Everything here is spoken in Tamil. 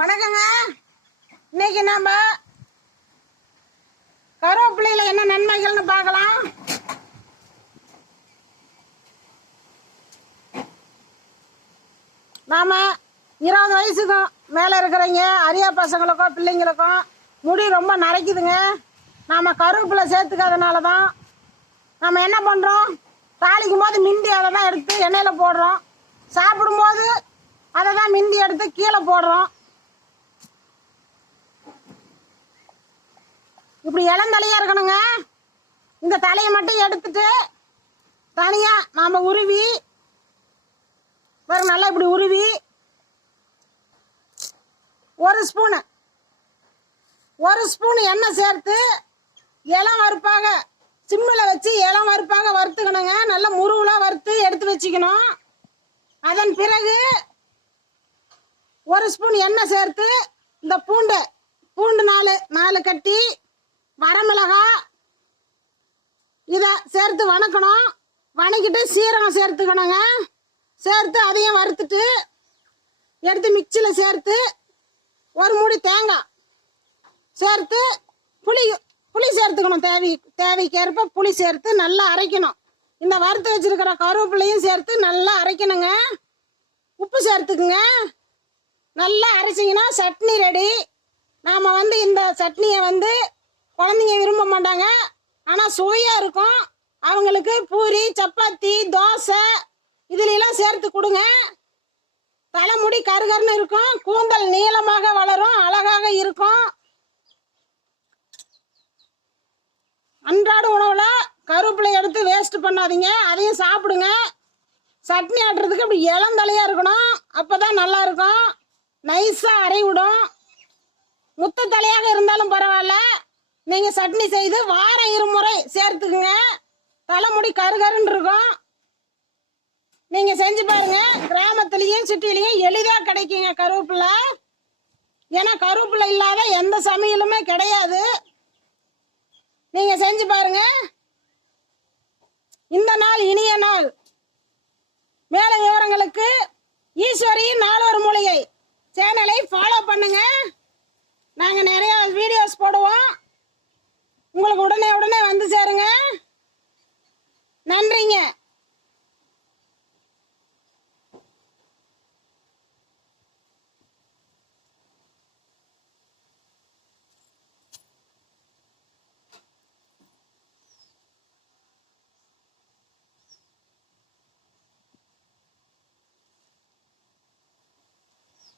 வணக்கங்க. இன்னைக்கு நாம கருவேப்பிலையில என்ன நன்மைகள்னு பார்க்கலாம். நாம 20 வயசுக்கும் மேலே இருக்கிறவங்க அரியா பசங்களுக்கும் பிள்ளைங்களுக்கும் முடி ரொம்ப நரைக்குதுங்க. நாம் கருவேப்பிலை சேர்த்துக்காதனால தான் நம்ம என்ன பண்ணுறோம், தாளிக்கும் போது மிந்தி அதை தான் எடுத்து எண்ணெயில் போடுறோம், சாப்பிடும்போது அதை தான் மிந்தி எடுத்து கீழே போடுறோம். இப்படி இளந்தலையாக இருக்கணுங்க. இந்த தலையை மட்டும் எடுத்துட்டு தனியாக நாம் உருவி நல்லா இப்படி உருவி ஒரு ஸ்பூன் எண்ணெய் சேர்த்து இளம் வறுப்பாக சிம்மில் வச்சு இளம் வறுப்பாக வறுத்துக்கணுங்க. நல்ல முருவலாக வறுத்து எடுத்து வச்சுக்கணும். அதன் பிறகு ஒரு ஸ்பூன் எண்ணெய் சேர்த்து இந்த பூண்டு நாலு கட்டி வரமிளகாய் இதை சேர்த்து வணக்கணும். வணக்கிட்டு சீரகம் சேர்த்துக்கணுங்க. சேர்த்து அதையும் வறுத்துட்டு எடுத்து மிக்சியில் சேர்த்து ஒரு மூடி தேங்காய் சேர்த்து புளி சேர்த்துக்கணும். தேவைக்கேற்ப புளி சேர்த்து நல்லா அரைக்கணும். இந்த வறுத்து வச்சிருக்கிற கருவேப்பிலையும் சேர்த்து நல்லா அரைக்கணுங்க. உப்பு சேர்த்துக்குங்க. நல்லா அரைச்சிங்கன்னா சட்னி ரெடி. நாம் இந்த சட்னியை குழந்தைங்க விரும்ப மாட்டாங்க, ஆனால் சுவையாக இருக்கும். அவங்களுக்கு பூரி சப்பாத்தி தோசை இதுலாம் சேர்த்து கொடுங்க. தலைமுடி கருகருன்னு இருக்கும், கூந்தல் நீளமாக வளரும், அழகாக இருக்கும். அன்றாட உணவுல கருவேப்பிலை எடுத்து வேஸ்ட் பண்ணாதீங்க, அதையும் சாப்பிடுங்க. சட்னி ஆட்டுறதுக்கு அப்படி இளந்தலையாக இருக்கணும், அப்போதான் நல்லா இருக்கும். நைஸாக அரை விடும். முத்த தலையாக இருந்தாலும் பரவாயில்ல, நீங்கள் சட்னி செய்து வாரம் 2 முறை சேர்த்துக்குங்க. தலைமுடி கருகருன்னு இருக்கும். நீங்கள் செஞ்சு பாருங்க. கிராமத்துலேயும் சிட்டிலையும் எளிதாக கிடைக்குங்க கருவேப்பிலை. ஏன்னா கருவேப்பிலை இல்லாத எந்த சமையலுமே கிடையாது. நீங்கள் செஞ்சு பாருங்க. இந்த நாள் இனிய நாள். மேல விவரங்களுக்கு ஈஸ்வரியின் நாளொரு மூலிகை சேனலை ஃபாலோ பண்ணுங்க. நாங்கள் நிறைய வீடியோஸ் போடுவோம், உங்களுக்கு உடனே வந்து சேருங்க. நன்றிங்க.